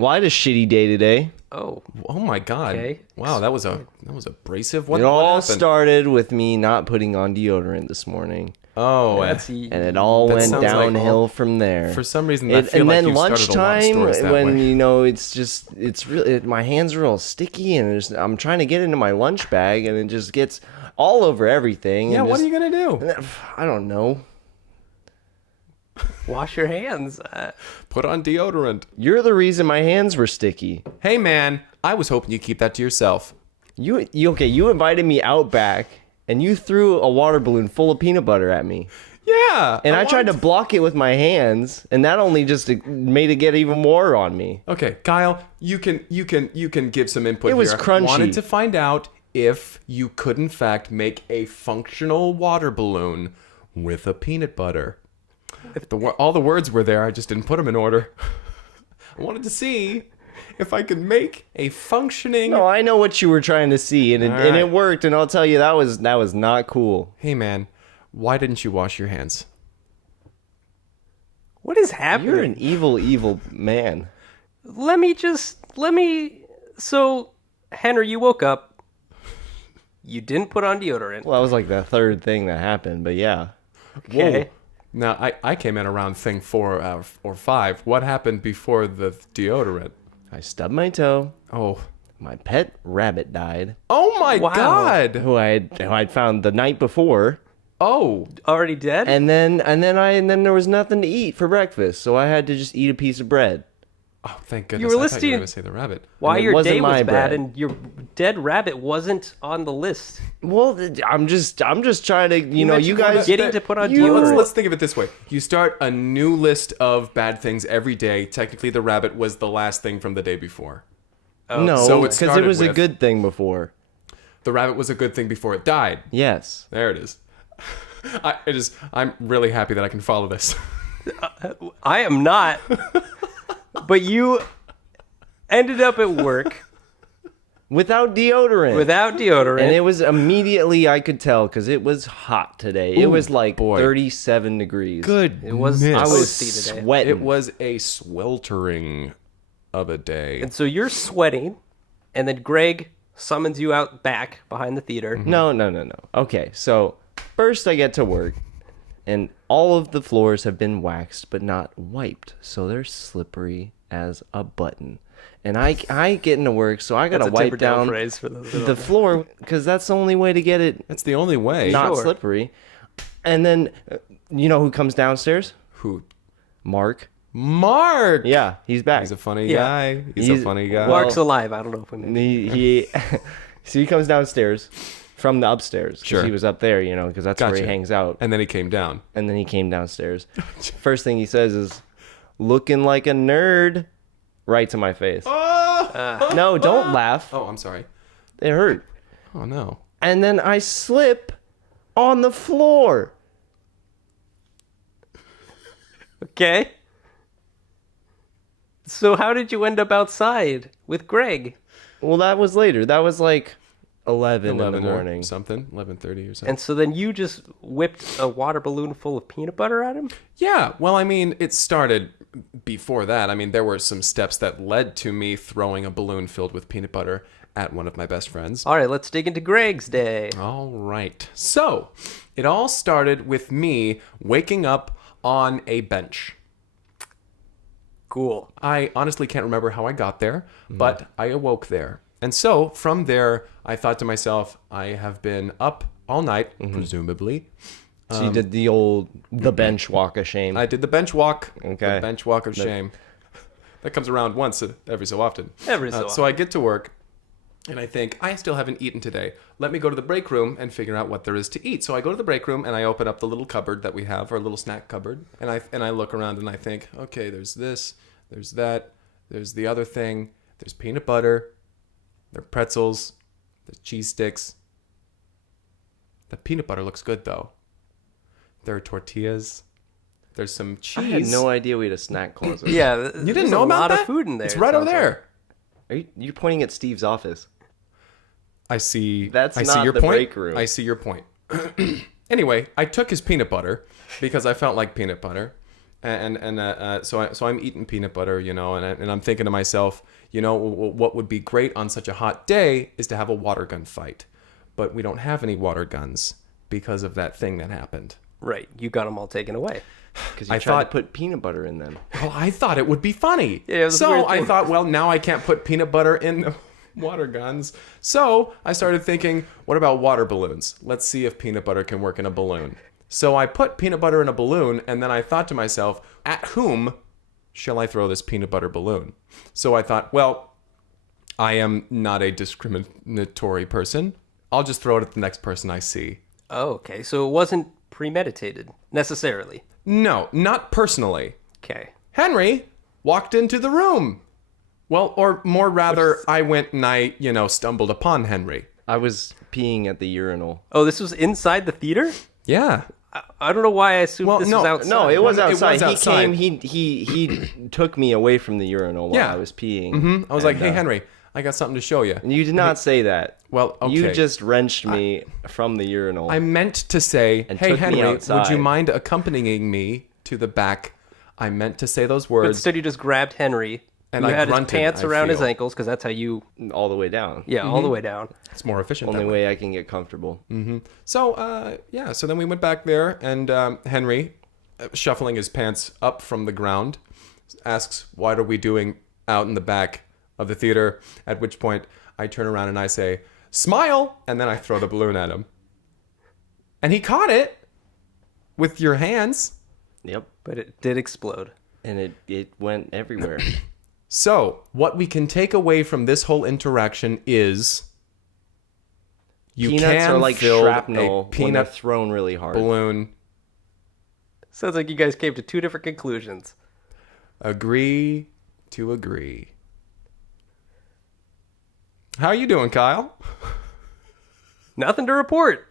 Well, I had a shitty day today. Oh, Oh my God! Okay. Wow, that was abrasive. What It all happened? started with me not putting on deodorant this morning, Oh, that's and it all That went sounds like- downhill from there. for some reason, I feel and like then you started a lot of lunchtime, stories that when way. it's really my hands are all sticky, and I'm trying to get into my lunch bag, and it just gets all over everything. Yeah, and what are just- you gonna do? I don't know. wash your hands. Put on deodorant. You're the reason my hands were sticky. Hey man, I was hoping you'd keep that to yourself. You invited me out back, and you threw a water balloon full of peanut butter at me. Yeah, And I tried to block it with my hands, and that only just made it get even more on me. Okay, Kyle, you can give some input. It was here. crunchy. Wanted to find out if you could in fact make a functional water balloon with a peanut butter. If all the words were there, I just didn't put them in order. I wanted to see if I could make a functioning. No, I know what you were trying to see, and All right. it worked. And I'll tell you, that was not cool. Hey man, why didn't you wash your hands? What is happening? You're an evil man. Let me. So, Henry, you woke up. You didn't put on deodorant. Well, that was like the third thing that happened, but yeah. Okay. Now I came in around thing 4 or 5. What happened before the deodorant? I stubbed my toe. Oh, My pet rabbit died, oh my Wow. God! who I'd found the night before. Oh, Already dead? And then there was nothing to eat for breakfast, so I had to just eat a piece of bread. oh, thank goodness! You were I thought you were listening- going to say the rabbit. Why and it your wasn't day was my bad bread. and your dead rabbit wasn't on the list? Well, I'm just trying to, you mentioned guys Getting to put on you- deodorant. Let's think of it this way. You start a new list of bad things every day. Technically, the rabbit was the last thing from the day before. No, So it because it started was a with- good thing before. The rabbit was a good thing before it died. Yes. There it is. I'm really happy that I can follow this. I am not. But you ended up at work Without deodorant. without deodorant. And it was immediately, I could tell, because it was hot today. It Ooh, was like boy. 37 degrees. Good. It was- I was toasty today. sweating. It was a sweltering of a day. And so you're sweating, and then Greg summons you out back behind the theater. No. Okay, so first I get to work, and all of the floors have been waxed but not wiped, so they're slippery as a button. And I get into work, so I gotta That's a wipe Timberdale down phrase for those that don't the know. floor because that's the only way to get it That's the only way. not Sure. slippery. And then, you know who comes downstairs? Who? Mark. Mark. Yeah, he's back. He's a funny Yeah. guy. He's a funny guy. Mark's alive. I don't know if we know. He so he comes downstairs from the upstairs. 'Cause Sure. he was up there, because that's where Gotcha. he hangs out. And then he came down. And then he came downstairs. First thing he says is, "Looking like a nerd," right to my face. Oh, No, don't laugh. I'm sorry. It hurt. Oh no. And then I slip on the floor. Okay. So how did you end up outside with Greg? Well, that was later. That was like 11 in the 11 or morning. something. 11:30 or something. And so then you just whipped a water balloon full of peanut butter at him? Yeah, well, I mean, it started before that. I mean, there were some steps that led to me throwing a balloon filled with peanut butter at one of my best friends. All right, let's dig into Greg's day. All right. So, it all started with me waking up on a bench. Cool. I honestly can't remember how I got there, but I awoke there. And so, from there, I thought to myself, I have been up all night, presumably. So you did the bench walk of shame. I did the bench walk. Okay. The bench walk of shame. That comes around once every so often. Every so So I get to work, and I think, I still haven't eaten today. Let me go to the break room and figure out what there is to eat. So I go to the break room, and I open up the little cupboard that we have, our little snack cupboard. And I look around, and I think, okay, there's this, there's that, there's the other thing, there's peanut butter, there are pretzels, there's cheese sticks. The peanut butter looks good, though. There are tortillas. There's some cheese. I had no idea we had a snack closet. Yeah, You didn't know a about lot that? of food in there. It's it right over sounds like. there. Are you pointing at Steve's office? I see. That's I see not your the point. break room. I see your point. Anyway, I took his peanut butter because I felt like peanut butter, So I'm eating peanut butter, and I'm thinking to myself, what would be great on such a hot day is to have a water gun fight, but we don't have any water guns because of that thing that happened. Right. You got them all taken away. Because you tried to put peanut butter in them. Well, I thought it would be funny. Yeah, it was a so weird I thing. thought, well, now I can't put peanut butter in the water guns. So I started thinking, what about water balloons? Let's see if peanut butter can work in a balloon. So I put peanut butter in a balloon, and then I thought to myself, at whom shall I throw this peanut butter balloon? So I thought, well, I am not a discriminatory person. I'll just throw it at the next person I see. Oh, okay. So it wasn't premeditated, necessarily. No, not personally. Okay. Henry walked into the room. Well, or more rather, I went and I, stumbled upon Henry. I was peeing at the urinal. Oh, this was inside the theater? Yeah. I don't know why I assumed Well, this no, was outside. No, it was It outside. was outside. He came. He took me away from the urinal while Yeah. I was peeing. I was like, hey, Henry, I got something to show you. And you did not say that. Well, okay. You just wrenched me from the urinal. I meant to say, And hey, took me Henry, would outside. you mind accompanying me to the back? I meant to say those But words. instead, you just grabbed Henry, And who I had his grunted, pants I around his feel. ankles, because that's how you... all the way down. Yeah, all the way down. It's more efficient Only that way. way I can get comfortable. So, so then we went back there, and Henry, shuffling his pants up from the ground, asks, what are we doing out in the back of the theater? At which point, I turn around and I say, smile! And then I throw the balloon at him. And he caught it with your hands. Yep. But it did explode. And it went everywhere. So, what we can take away from this whole interaction is you Peanuts can are like fill shrapnel a when they're peanut thrown really hard. balloon. Sounds like you guys came to two different conclusions. Agree to agree. How are you doing, Kyle? Nothing to report.